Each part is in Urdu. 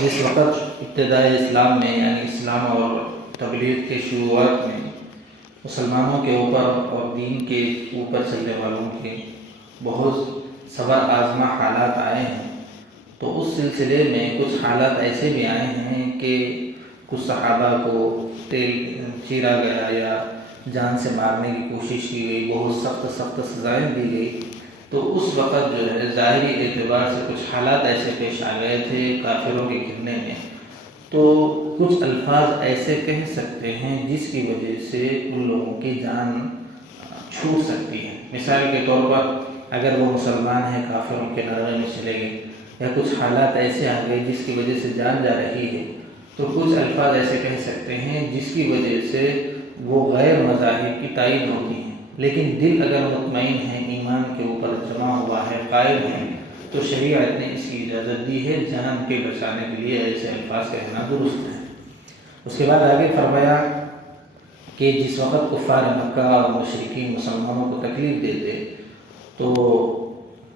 جس وقت ابتدائی اسلام میں یعنی اسلام اور تبلیغ کے شروعات میں مسلمانوں کے اوپر اور دین کے اوپر چلنے والوں کے بہت صبر آزما حالات آئے ہیں، تو اس سلسلے میں کچھ حالات ایسے بھی آئے ہیں کہ کچھ صحابہ کو تیل چیرا گیا یا جان سے مارنے کی کوشش کی گئی، بہت سخت سزائیں دی گئی۔ تو اس وقت جو ہے ظاہری اعتبار سے کچھ حالات ایسے پیش آ گئے تھے کافروں کے گرنے میں، تو کچھ الفاظ ایسے کہہ سکتے ہیں جس کی وجہ سے ان لوگوں کی جان چھوٹ سکتی ہے۔ مثال کے طور پر اگر وہ مسلمان ہیں کافروں کے نرغے میں چلے گئے، یا کچھ حالات ایسے آ گئے جس کی وجہ سے جان جا رہی ہے، تو کچھ الفاظ ایسے کہہ سکتے ہیں جس کی وجہ سے وہ غیر مذاہب کی تائید ہوتی ہیں، لیکن دل اگر مطمئن ہے، ایمان کے اوپر جمع ہوا ہے، قائم ہے، تو شریعت نے اس کی اجازت دی ہے جان کے بچانے کے لیے ایسے الفاظ کہنا درست ہے۔ اس کے بعد آگے فرمایا کہ جس وقت کفار مکہ اور مشرکین مسلمانوں کو تکلیف دیتے، تو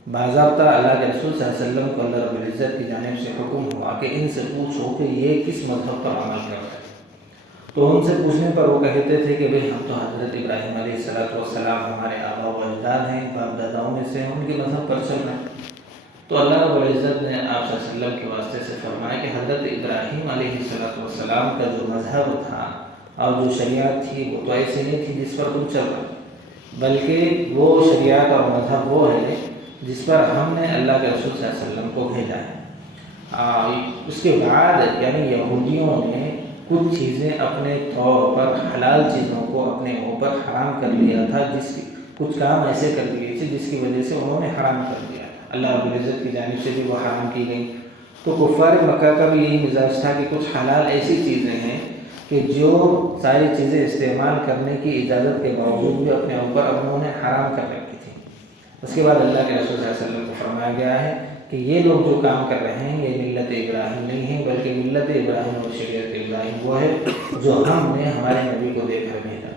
باضابطہ اللہ کے رسول صلی اللہ علیہ وسلم کو اللہ رب العزت کی جانب سے حکم ہوا کہ ان سے پوچھو کہ یہ کس مذہب پر عمل کر رہے ہیں۔ تو ان سے پوچھنے پر وہ کہتے تھے کہ بھئی ہم تو حضرت ابراہیم علیہ السلام ہمارے آبا و اجداد ہیں، باپ داداؤں میں سے ان کے مذہب پر چل رہے ہیں۔ تو اللہ رب العزت نے آپ صلی اللہ علیہ وسلم کے واسطے سے فرمایا کہ حضرت ابراہیم علیہ السلام کا جو مذہب تھا اور جو شریعت تھی وہ تو ایسی نہیں تھی جس پر تم چل رہے، بلکہ وہ شریعت اور مذہب وہ ہے جس پر ہم نے اللہ کے رسول صلی اللہ علیہ وسلم کو بھیجا ہے۔ اس کے بعد یعنی یہودیوں نے کچھ چیزیں اپنے طور پر حلال چیزوں کو اپنے اوپر حرام کر لیا تھا، کچھ کام ایسے کر دیے تھے جس کی وجہ سے انہوں نے حرام کر دیا، اللہ رب العزت کی جانب سے بھی وہ حرام کی گئی۔ تو کفار مکہ کا بھی یہی مزاج تھا کہ کچھ حلال ایسی چیزیں ہیں کہ جو ساری چیزیں استعمال کرنے کی اجازت کے باوجود بھی اپنے اوپر انہوں نے حرام کر رکھی تھی۔ اس کے بعد اللہ کے رسول صلی اللہ علیہ وسلم کو فرمایا گیا ہے کہ یہ لوگ جو کام کر رہے ہیں یہ ملت ابراہیم نہیں ہے، بلکہ ملت ابراہیم اور شریعت ابراہیم وہ ہے جو ہم نے ہمارے نبی کو دے کر بھیجا۔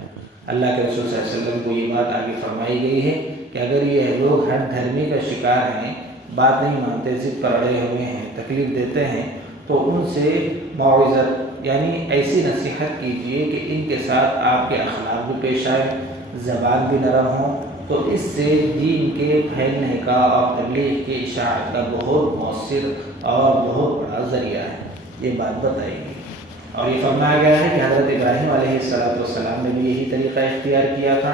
اللہ کے رسول صلی اللہ علیہ وسلم کو یہ بات آگے فرمائی گئی ہے کہ اگر یہ لوگ ہر دھرمی کا شکار ہیں، بات نہیں مانتے، ضد پر اڑے ہوئے ہیں، تکلیف دیتے ہیں، تو ان سے موعظت یعنی ایسی نصیحت کیجیے کہ ان کے ساتھ آپ کے اخلاق بھی پیش آئے، زبان بھی نرم ہوں، تو اس سے دین کے پھیلنے کا اور تبلیغ کی اشاعت کا بہت مؤثر اور بہت بڑا ذریعہ ہے۔ یہ بات بتائی گئی اور یہ فرمایا گیا ہے کہ حضرت ابراہیم علیہ السلام نے بھی یہی طریقہ اختیار کیا تھا،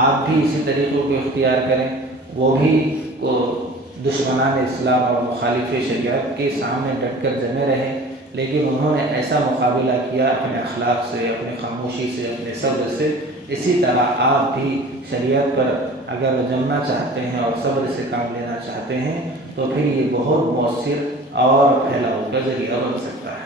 آپ بھی اسی طریقوں کو اختیار کریں۔ وہ بھی دشمنان اسلام اور مخالف شریعت کے سامنے ڈٹ کر جمے رہے، لیکن انہوں نے ایسا مقابلہ کیا اپنے اخلاق سے، اپنے خاموشی سے، اپنے صبر سے۔ اسی طرح آپ بھی شریعت پر اگر جمنا چاہتے ہیں اور صبر سے کام لینا چاہتے ہیں تو پھر یہ بہت مؤثر اور پھیلاؤ کا ذریعہ بن سکتا ہے۔